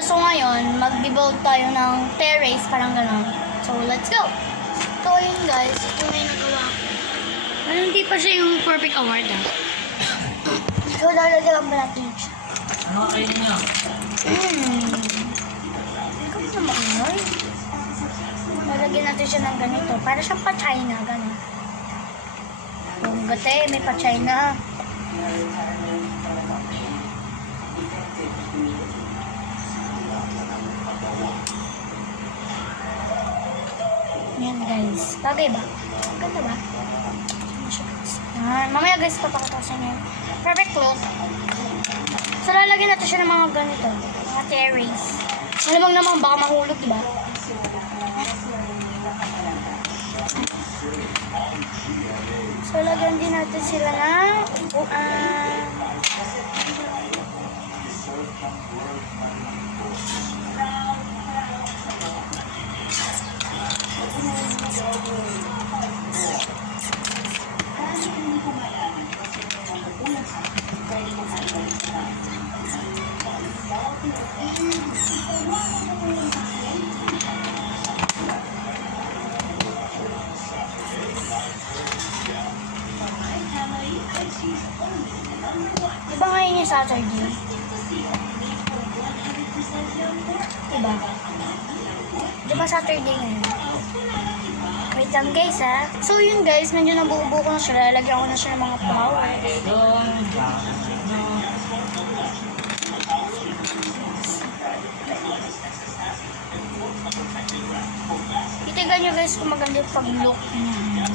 So ngayon, mag-build tayo ng terrace, parang gano'n. So let's go! So ayun guys, ito na yung nagawa ko. Ano, hindi pa siya yung perfect award So lalagyan ba natin siya? Ano kayo niyo? Ikaw na makunoy. Lalagyan natin siya ng ganito. Para siyang pa-China, gano'n. Yung gate, may pa-China. Yan guys. Bagay ba? Ganda ba? Mamaya guys, papakita ko sa inyo. Perfect look. So lalagyan natin siya ng mga ganito. Mga terrace. Malamang naman baka mahulog, diba? So lagyan din natin sila ng upuan. Diba ngayon yung Saturday? Diba? Diba Saturday ngayon? Wait lang guys ha. So yun guys, medyo nabubuo ko na siya. Lalagyan ko na siya ng mga flowers. Itigan nyo guys kung maganda yung pag-look niya.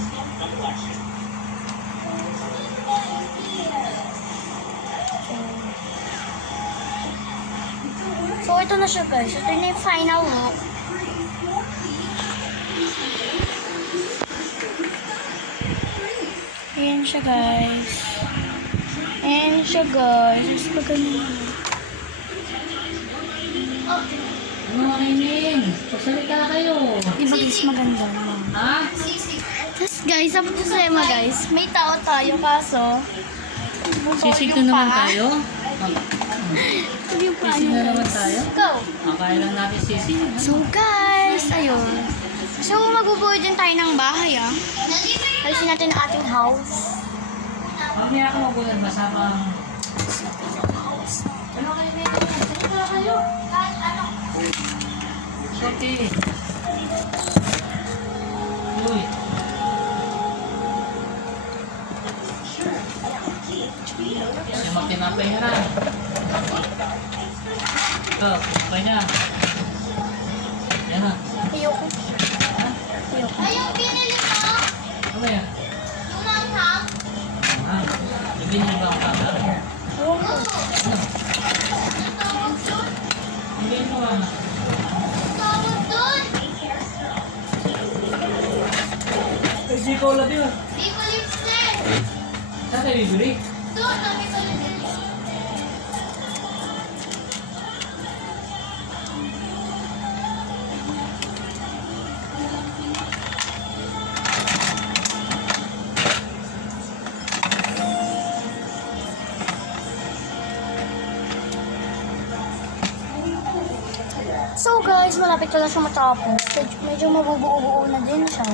So ito na siya guys. Ito na yung final look. Ayan siya guys. Ayan siya guys. Mas maganda. Ano kainin? Pagsalita kayo. Diba guys maganda? Ha? Tapos guys, sabi ko sa Emma guys, may tao tayo kaso Sisig na naman tayo? yung Sisig na naman tayo? Go! Kakain lang natin sisig. So guys, ayun. So magbubuo din tayo ng bahay ah. Alisin natin ang ating house. Mamaya ako magulan masama. Ano kainin? Salita kayo. Okay. Uy. Kasi magtinapay na lang. Ito, okay na. Yan na. Ayoko. Ayoko. Ay, yung pinili mo, Ano yan? yung manghang. Ah, hindi niyo ba ang kata? Ayoko. Ano? Hindi mo ba? Tawag doon. Kasi ko ulit yun. Di ko lipstick. Saan tayo bibili? Doon, sabi ko lipstick. So guys, malapit ko na siya matapos. Medyo mabubuo-buo na din siya.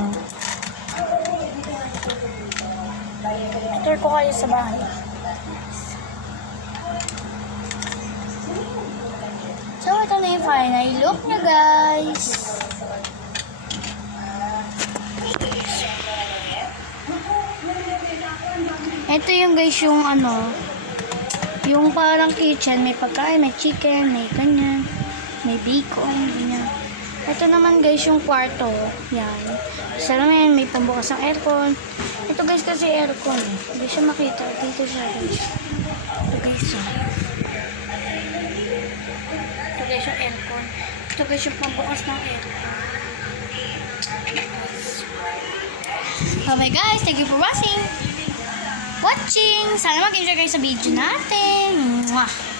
Tour ko kayo sa bahay. So ito na yung final look niya guys. Ito yung guys yung ano, yung parang kitchen, may pagkain, may chicken, may ganyan. May bacon, ganyan. Ito naman guys yung kwarto. Yan. Sa naman may pambukas ng aircon. Ito guys kasi aircon. Hindi siya makita. Dito siya guys. Ito guys yun. Ito guys yung aircon. Ito guys yung pambukas ng aircon. Okay guys, thank you for watching. Sana mag-enjoy kayo sa video natin. Mwah!